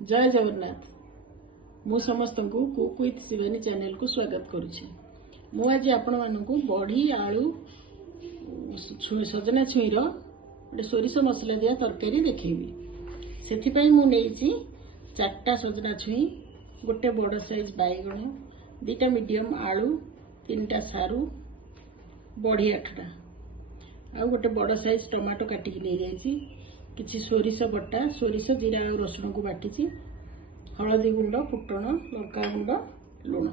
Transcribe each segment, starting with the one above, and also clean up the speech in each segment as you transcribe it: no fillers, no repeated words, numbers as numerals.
जय जगन्नाथ। मु समस्त को कुक विथ शिवानी चैनल को स्वागत करुच्ची। मु आज आपण मानक बड़ी आलू सजना छुईर गोटे सोरिष मसला दिया तरकारी देखी। से मुझे 4टा सजना छुई, गोटे बड़ साइज बैगण, 2टा मीडियम आलू, 3टा सारू, बड़ी 8टा आ गोटे बड़ साइज टमाटो काटिकी नहीं जाइए। किसी सोरिष बटा, सोरिष जीरा और रसुण को बाटी, हलदी गुंड, फुटण, लंका गुंड, लुण।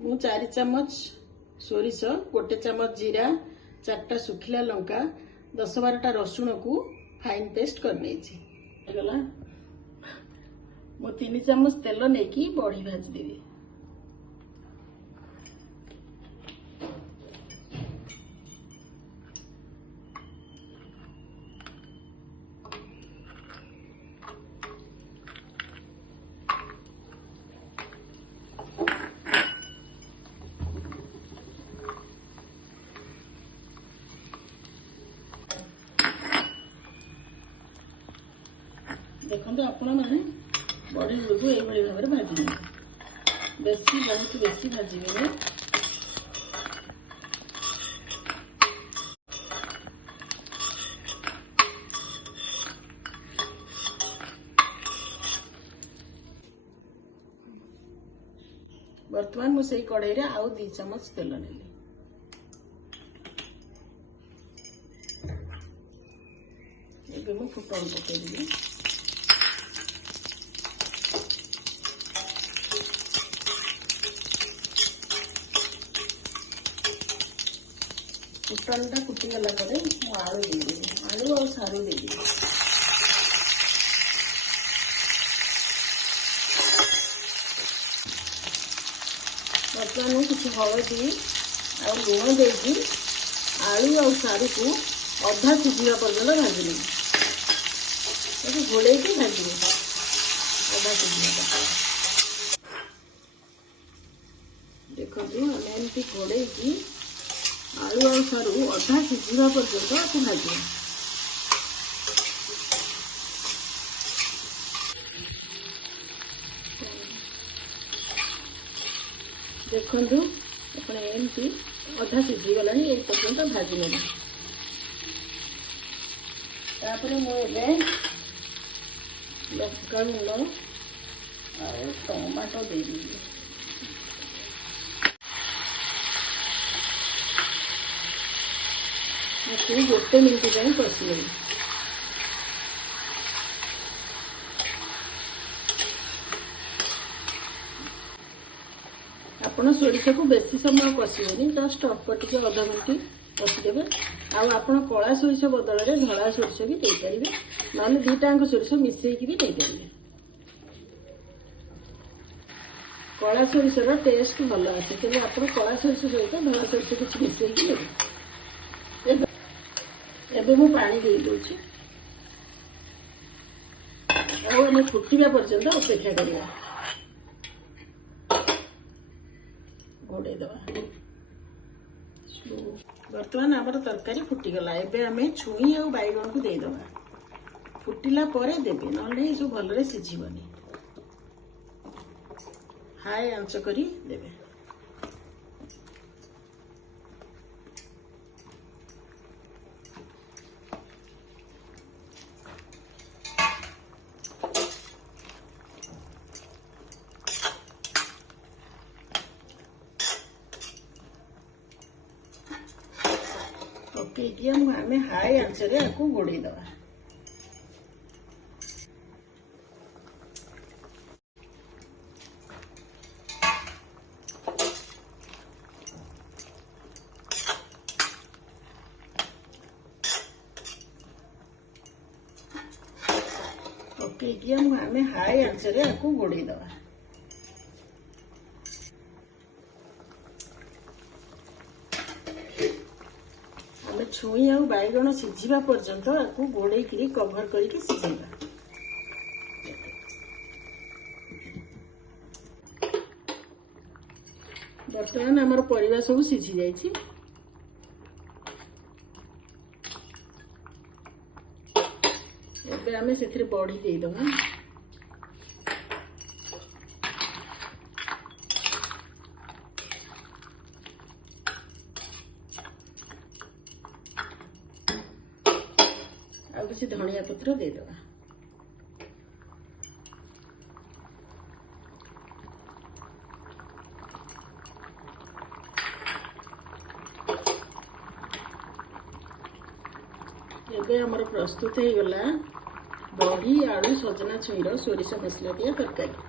मु 4 चामच सोरिष, 1 चामच जीरा, 4टा सुखिला लंका, 10-12टा रसुण को फाइन पेस्ट कर गला। मु 3 चामच तेल नहीं बड़ी भाजी देवी। देखते आपण मैंने बड़ी को ये भाव में भाजी बेसी बहुत बेसी भाजी बर्तमान मुझे कड़ाई रे आउ 2 चामच तेल नेली। ये मु फुटण पकईदेवी। फुटणटा फुटीगला आलू देदेवी, आलू और सारू देदेवी। बर्तमान किसी हलदी और लुण देकी आलू और सारू को अधा सिझा पर्यटन भाजनी, घोड़े भाजनी अधा सिझा। देखो आम एमती घोड़े आलू और सारू अधा सिझा पर्यटन भाजनी। देखु एमती अधा सिझीगला ये पर्यटन भाजी ने। मुझे लंका गुंड और टमाटो देवी। गोटे मिनट जाए कषी। आपण सोरिष को बेसी समय कषिबेनि, जस्ट अल्प टिके अधा मिनिट कषिदेवे। आपण कला सोरिष बदल में धला सोरिष भी देपारे, ना 2टाक सोरिष मिसेकी भी देपारे। कला सोरिषर टेस्ट भल आसे, तेज आप कला सोरिष सहित धला सोरिष किसी मिसेकी देवे। एबे मु पानी दे दूची आम फुटा पर्यंत अपेक्षा करवा। घोड़े दवा। बर्तमान आमर तरकारी फुटीगला। एबे आमे छुई और बैगण को देदेवा। फुटिला परे देबे, नले सब भलरे सिझिबनी। हाई आंच करी देबे। पकईकि आम हाई आंचरे आपको घोड़े दवा। पकईकि आम हाई आंचरे आपको घोड़े दवा। छुई और बैगण सिझा पर्यंत आपको घोड़े कभर करके सिझेगा। बर्तमान आमर परिवा सब सिझी जाइए। ଏବେ ଆମେ ସେଥିରେ ବଢି ଦେଇଦେବା। ଆଉ କିଛି ଧନିଆ ପତ୍ର ଦେଇଦେବା। ଏବେ ଆମର ପ୍ରସ୍ତୁତ ହେଇଗଲା ବଢି ଆଳୁ ସଜନା ଛୁଇଁର ସୋରିଷ ମସଲା ଦିଆ ତରକାରୀ।